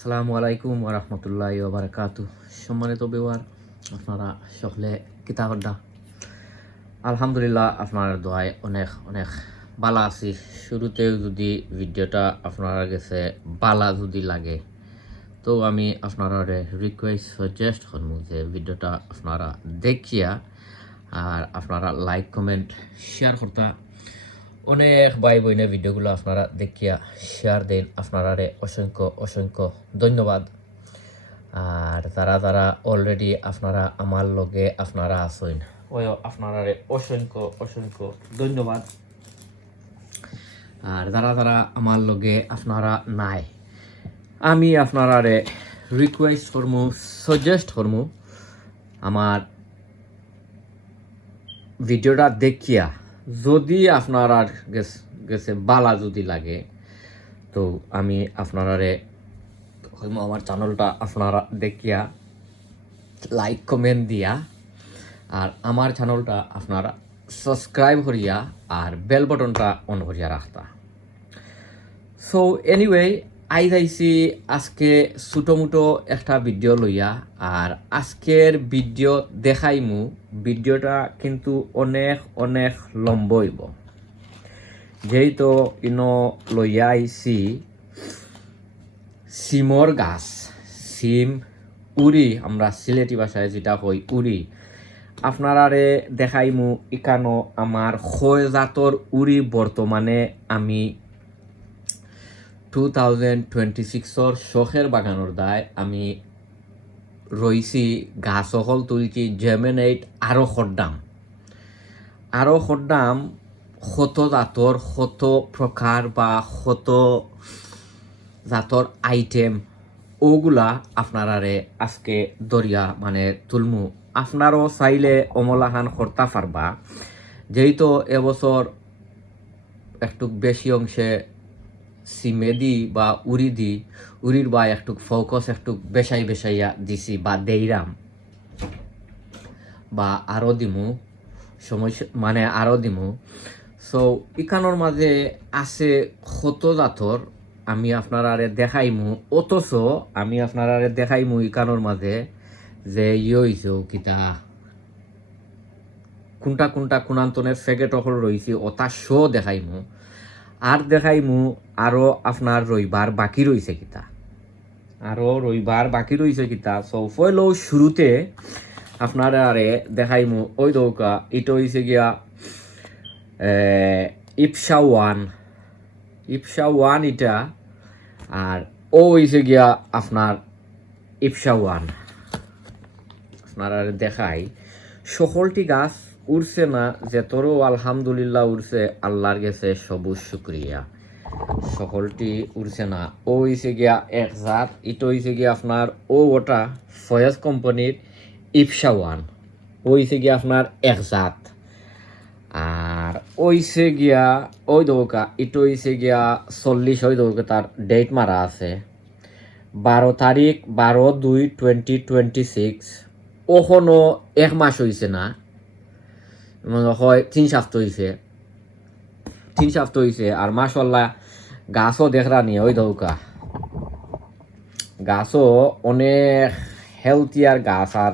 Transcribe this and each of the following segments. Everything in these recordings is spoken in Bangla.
আসসালামু আলাইকুম ওয়া রাহমাতুল্লাহি ওয়া বারাকাতুহু। সম্মানিত ভিউয়ার, আপনারা সকলে কিতা করদা? আলহামদুলিল্লাহ, আপনার দোয়ায় অনেক অনেক বালা আছি। শুরুতেও যদি ভিডিওটা আপনারা কাছে বালা যদি লাগে, তো আমি আপনারা রিকোয়েস্ট সাজেস্ট করবো যে ভিডিওটা আপনারা দেখিয়া আর আপনারা লাইক কমেন্ট শেয়ার করতা। অনেক ভাই বোনের ভিডিওগুলো আপনারা দেখিয়া শেয়ার দেন, আপনারা অসংখ্য অসংখ্য ধন্যবাদ। আর যারা অলরেডি আপনারা আমার লগে আপনারা আছেন, ওই আপনারা অসংখ্য অসংখ্য ধন্যবাদ। আর যারা আমার লগে আপনারা নাই, আমি আপনারা রিকোয়েস্ট করবো, সাজেস্ট করবো, আমার ভিডিওটা দেখিয়া যদি আপনারা গেছে বালা যদি লাগে, তো আমি আপনারা আমার চ্যানেলটা আপনারা দেখিয়া লাইক কমেন্ট দিয়া আর আমার চ্যানেলটা আপনারা সাবস্ক্রাইব করিয়া আর বেল বটনটা অন করিয়া রাখতা। সো এনিওয়ে, আইছি আজকে ছোটোমোটো একটা ভিডিও লইয়া। আর আজকের ভিডিও দেখাইমু, ভিডিওটা কিন্তু অনেক অনেক লম্বা হইব। যেহেতু লইয়া আইছি সিমর গাছ, সিম উড়ি, আমরা সিলেটি ভাষায় যেটা কই উড়ি। আপনারারে দেখাইমু ইকানো আমার খয় জাতর উড়ি বর্তমানে আমি 2026 শখের বাগানোর দায় আমি রইছি, গাছ সকল তুলছি, জেমিনেট আরও খড্ডাম কত জাতর, কত প্রকার বা কত জাতর আইটেম, ওগুলা আপনারারে আজকে দরিয়া তুলমু। আপনারও চাইলে অমলাহান করতে পারবা, যেহেতু এবছর একটু বেশি অংশে সিমেদি বা উড়ির বা একটু ফোকাস একটু বেশাইয়া দিছি বা দেইরাম বা আরও দিমু সময় আরও দিমু। সো ইকানোর মাঝে আছে কত জাতর আমি আপনারা দেখাইমু, অথচ আমি আপনারা দেখাইমু ইকানোর মাঝে যে হইছে কিতা কোনটা কোনান্তনের ফেগেট অকল রয়েছে ওটা শো দেখাইমু। আর দেখাইমু আরও আপনার রবিবার বাকি রয়েছে কিতা, সো ফয়লো শুরুতে আপনারা দেখাইমু ওই দৌকা এটা হয়েছে গিয়া ইপসা ওয়ান এটা, আর ও হয়েছে গিয়া আপনার ইপসা ওয়ান। আপনারা দেখাই সকলটি গাছ উড়ছে না, যেতরও আলহামদুলিল্লাহ উড়ছে, আল্লাহর গেছে সবুজ শুক্রিয়া। সকলটি উড়ছে না, ও হয়েছে গিয়া এক জাত, এটা হয়েছে গিয়া আপনার ওটা ফয়েজ কোম্পানির ইপসা ওয়ান, ও হয়েছে গিয়া আপনার এক জাত। আর ওইছে গিয়া ওই দৌকা এটা হয়েছে গিয়া 40, ওই দৌকা তার ডেট মারা আছে 12 তারিখ 12/2/2026। ওখনো এক মাস হয়েছে না, হয় 3 সপ্তাহ হয়েছে। আর মাশাআল্লাহ গাছও দেখরা নিয়ে ওই দৌকা গাছও অনেক হেলথিয়ার গাছ। আর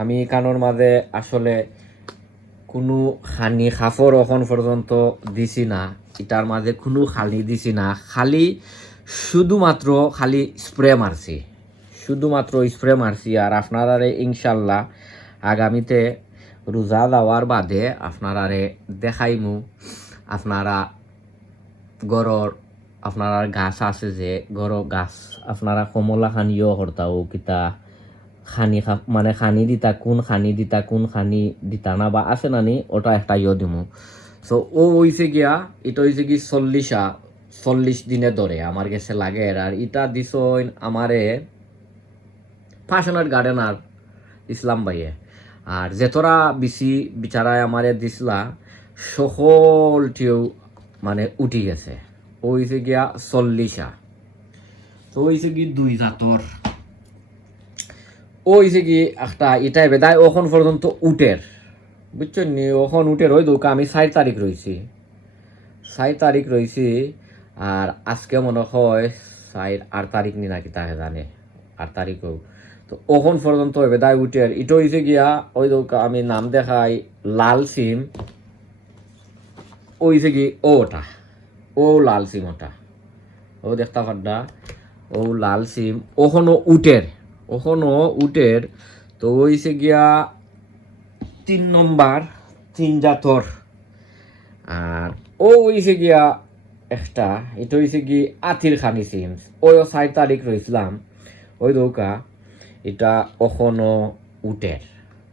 আমি কানোর মাঝে আসলে কোনো খানি খাফর এখন পর্যন্ত দিছি না, এটার মাঝে কোনো খালি দিছি না, শুধুমাত্র স্প্রে মারছি। আর আপনারা ইনশাল্লাহ আগামীতে রোজা দেওয়ার বাদে আপনারা দেখাইমু আপনারা গড়র আপনারা গাছ আছে যে গড় গাছ আপনারা কমলা খানিও হরতাও কিতা খানি খানি দিতা কোন খানি দিতা না বা আছে নানি ওটা একটা দিমু। সো ও হয়েছে গিয়া এটা হয়েছে কি 40 দিনে ধরে আমার কাছে লাগে। আর এটা দিস আমারে ফ্যাশনের গার্ডেনার ইসলাম ভাইয়ে। আর যেতরা বেশি বিচারায় আমারে দিসলা সকলটিও উঠি গেছে। ও হয়েছে গিয়া 40। তো হয়েছে কি 2 জাতর, ও হয়েছে কি একটা এটাই বেদায় ওখন পর্যন্ত উটের, বুঝছেন নি, ওখন উটের ওই দোকা আমি 4 তারিখ রয়েছি। আর আজকে মনে হয় সাইড 8 তারিখ নি নাকি তাহে জানে 8 তারিখও তো ওখন পর্যন্ত হবে দায় উঠের ইটো হয়েছে গিয়া ওই দৌকা আমি নাম দেখাই লাল সিম ওইছে কি ওটা ও লাল সিম ওটা ও দেখতে পাড্ডা ও লাল সিম ওখনো উটের তো হইছে গিয়া 3 নম্বর 3 জাতর আর ও হইছে গিয়া একটা এটা হইছে কি আতির খানি সিম ওই 4 তারিখ রইছিলাম ওই দৌকা এটা ওখনো উটের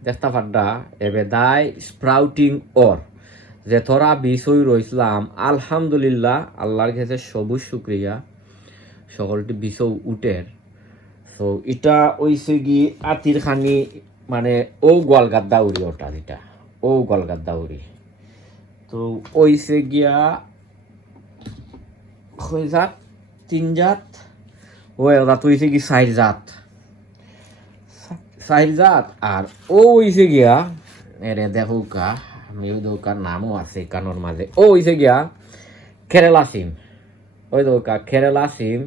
দেখতে পাড্ডা এবে দায় স্প্রাউটিং ওর যে তোরা বিষয় রইছিলাম আলহামদুলিল্লাহ আল্লাহর কাছে সবুজ শুক্রিয়া সকলটি বিষয় উটের তো এটা ওইছে কি আতির খানি মানে ও গোয়ালগার দাউরি ওটা যেটা ও গোয়ালগার দাউরি তো ওইছে গিয়া হয়ে জাত 3 জাত ও জাত হইছে কি 4 জাত আর ও হইছে গিয়া এরে দেখুকা আমি ওই দৌকার নামও আছে কানোর মাঝে ও হইছে গিয়া কেরালা সিম ওই দৌকা কেরালা সিম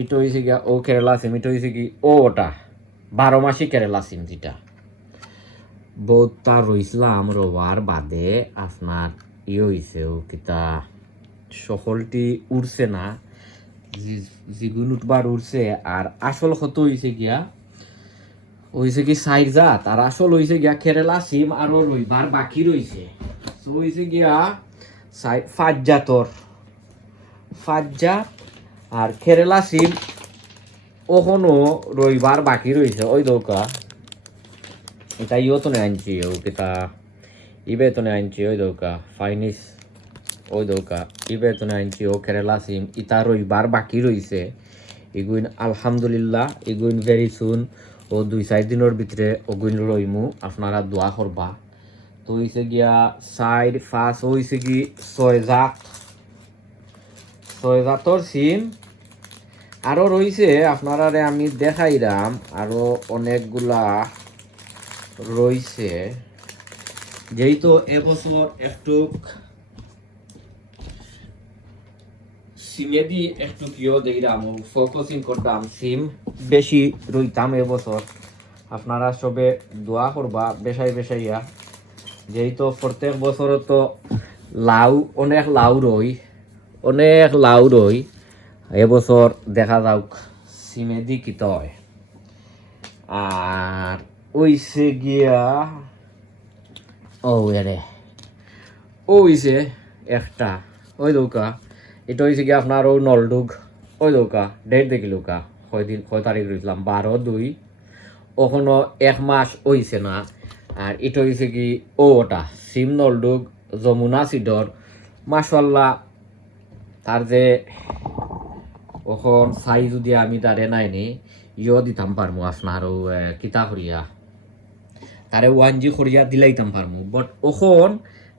এটা হয়েছে গিয়া ও কেরালা সিম এটা হয়েছে কি ও ওটা 12 মাসি কেরালা সিম যেটা বহুতটা রইছিলাম রোবার বাদে আপনার হয়েছে ও কিতা সকলটি উড়ছে না যেগুলো উঠবার উড়ছে আর আসল কত হয়েছে গিয়া হয়েছে কি 4 জাত আর আসল হয়েছে গিয়া কেরালা সিম আরো রইবার বাকি রয়েছে তো হয়েছে গিয়া 5 জাতর 5 জাত আর কেরালা সিম ওখনো রইবার বাকি রয়েছে ওই দৌকা এটা তো নেই আনছি ও কিতা ইবে তো নেই আনছি ওই দৌকা ফাইনিস ওই দৌকা ইবে তো নেই আনছি ও কেরালা সিম ইতা রইবার বাকি রয়েছে এগুইন আলহামদুলিল্লাহ এগুইন ভেরি সুন ও 2-4 দিনের ভিতরে ওগুইন রইমু আপনারা দোয়া করবা তো হইছে গিয়া 4-5 হইছে কি 6 জাতর সিম আরো রইছে আপনারা আমি দেখাইলাম আরো অনেকগুলা রইছে যেহেতু এবছর একটু সিমেদি একটু কিও দেইরাম ফোকাসিং করতাম সিম বেশি রইতাম এবছর আপনারা সবে দোয়া করবা বেশাইয়া যেহেতু প্রত্যেক বছর তো অনেক লাউ রই এবছর দেখা যাওক সিমেদি কিত হয় আর ওইছে গিয়া ওইছে একটা ওই দৌকা এটা হয়েছে গিয়া আপনার ও নলডুগ ওই দৌকা ডেট দেখিলুকা কয় তারিখ রয়েছিলাম 12/2 ওখানো 1 মাস হইছে না আর এটা হয়েছে কি ওটা সিম নলডুগ যমুনা সিডর মাশাল্লাহ তার যে ওখন চাই যদি আমি তারে নাইনি দিতাম পারমু আপনার ও কিতা করিয়া তারে 1G করিয়া দিলাইতাম পারমু বাট ওখন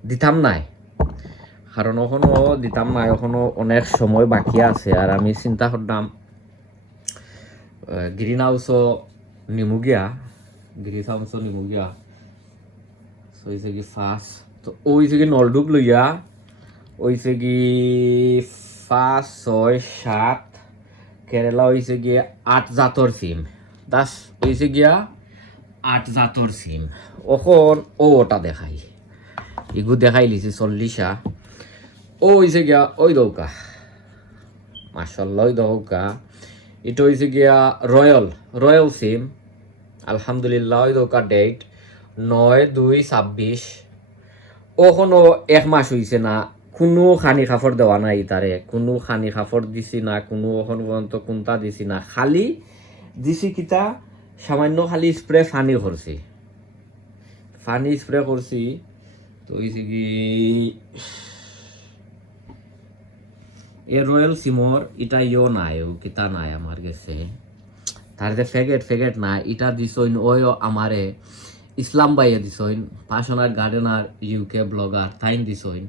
দিতাম নাই কারণ ওখনো দিতাম নাই ওখনো অনেক সময় বাকি আছে আর আমি চিন্তা করতাম গ্রিন হাউসও নিমুগিয়া হয়েছে কি ফার্স্ট তো ওইছে কি নলডুক লইয়া ওইছে কি 5, 6, 7 কেরালা হয়েছে গিয়ে 8 জাতর সিম দাস হয়েছে গিয়া 8 জাতর সিম ওখন ওটা দেখাই ইগু দেখাই লিছি 40টা ও হয়েছে গিয়া ওই দৌকা মাশাল্লাহ ওই দৌকা এটা হয়েছে গিয়া রয়্যাল সিম আলহামদুলিল্লাহ ওই দৌকা ডেট 9/2/26 ওখনো 1 মাস হয়েছে না কোনো খানি খাফড় দেওয়া নাই তারে কোনো খানি খাফড় দিছি না কোনো ওখন পর্যন্ত কোনটা দিছি না খালি দিছি কিতা সামান্য খালি স্প্রে ফানি করছি তো হয়েছে কি এ রয়্যাল সিমর এটা নাই ও কিতা নাই আমার কাছে তার যে ফেগেট না এটা দিছইন ওই আমারে ইসলাম ভাইয়া দিছইন পাশনার গার্ডেনার UK ব্লগার তাইন দিছইন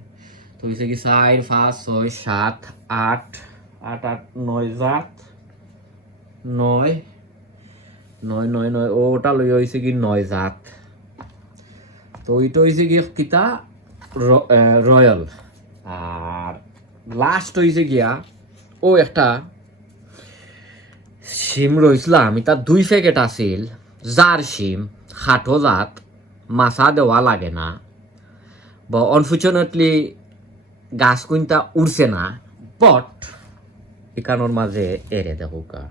তো হয়েছে কি 4, 5, 6, 7, 8, 9 জাত 9 ওটা লই হয়েছে কি 9 জাত তো ওইটা হয়েছে কি কিতা রয়্যাল আর লাস্ট হয়েছে গিয়া ও একটা সিম রইছিলাম, এটা 2 প্যাকেট আছিল, যার সিম খাটো জাত, মাছা দেওয়া লাগে না, বা অনফর্চুনেটলি গাছ কুইনটা উড়ছে না, বট এখানোর মাঝে এরে দেখুকা,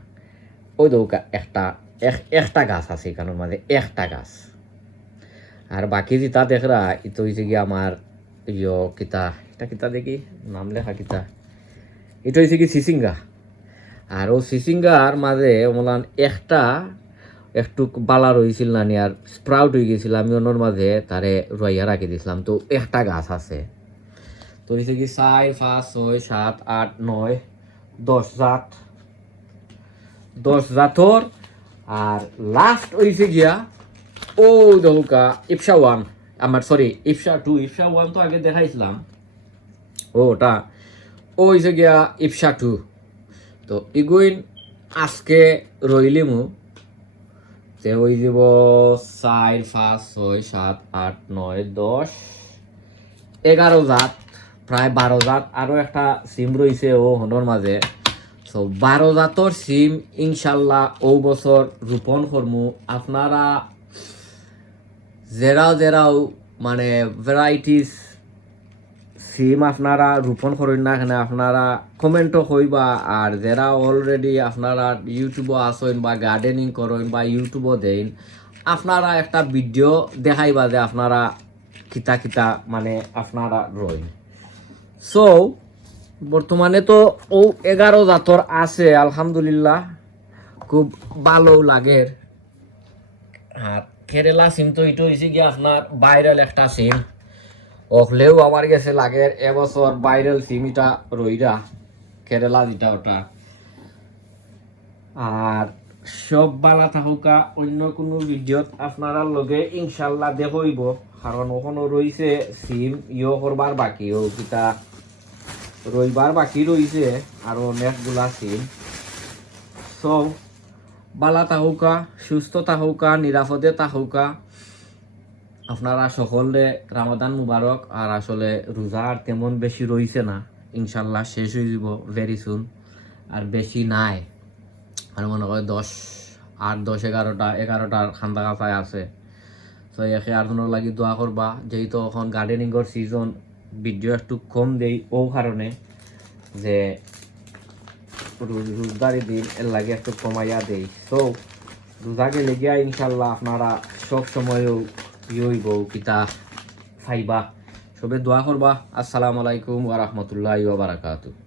ওই দেখুকা একটা গাছ আছে এখানোর মাঝে, একটা গাছ। আর বাকি যেটা দেখরা এটা হয়েছে কি আমার কিতা, এটা কিতা দেখি নাম লেখা কিতা, এটা হয়েছে কি সিসিঙ্গা। আর ও সিসিঙ্গার মাঝে মলান একটা একটু বালা রয়েছিল না, আর স্প্রাউট হয়ে গেছিল, আমি ওনার মাঝে তারে রইয়া রাখি দিয়েছিলাম। তো একটা গাছ আছে, তো হয়েছে কি 4, 5, 6, 7, 8, 9, 10 জাত, 10 জাতর। আর লাস্ট হয়েছে গিয়া ও দহুকা ইপসা 1, আমার সরি ইপসা 2, ইপসা 1 তো আগে দেখাইছিলাম, ওটা ও হয়েছে গিয়া ইপসা 2। তো ইগুইন আজকে রইলিমু যে ওই যাব 4, 5, 6, 7, 8, 9, 10, 11 জাত, প্রায় 12 জাত। আরও একটা সিম রয়েছে ও হনর মাঝে। তো 12 জাতর সিম ইনশাল্লাহ ও বছর রোপণ করমু। আপনারা জেরাও মানে ভ্যারাইটিস সিম আপনারা রোপণ করেন না, এখানে আপনারা কমেন্টও কইবা। আর যারা অলরেডি আপনারা ইউটিউবও আসেন বা গার্ডেনিং করেন বা ইউটিউবও দেন, আপনারা একটা ভিডিও দেখাইবা যে আপনারা কিতা মানে আপনারা রইন। সো বর্তমানে তো ও 11 জাতর আছে, আলহামদুলিল্লাহ খুব ভালো লাগে। আর কেরালা সিম তো এটা হয়েছে গিয়ে আপনার ভাইরাল একটা সিম, হলেও আমার কাছে লাগে এবছর ভাইরাল সিম এটা রইরা কেরালা যেটা ওটা। আর সব বালা থাকুকা, অন্য কোনো ভিডিওত আপনারা লগে ইনশাল্লাহ দেখইব, কারণ ওখানে রয়েছে সিম করবার বাকি, ও কিতা রইবার বাকি রয়েছে আরো অনেকগুলা সিম। সব বালা থাকুকা, সুস্থ থাকুকা, নিরাপদে থাকুকা। আপনারা সকলে রামাদান মুবারক। আর আসলে রোজা আর তেমন বেশি রয়েছে না, ইনশাল্লাহ শেষ হয়ে যাব ভেরি সুন। আর বেশি নাই, আর মনে হয় 10, 8, 10, 11টার খান্দা কাছায় আছে। তো একে আর লাগি দোয়া করবা, যেহেতু এখন গার্ডেনিংয়ের সিজন, ভিডিও একটু কম দেই ও কারণে যে রোজদারি দিন এর লাগে একটু কমাইয়া দেই। তো রোজা গেলে গিয়া ইনশাল্লাহ আপনারা সব সময়ও ইয়ইব কিতা ফাইবা। সবে দোয়া করবা। আসসালামু আলাইকুম ওয়া রাহমাতুল্লাহি ওয়া বারাকাতুহু।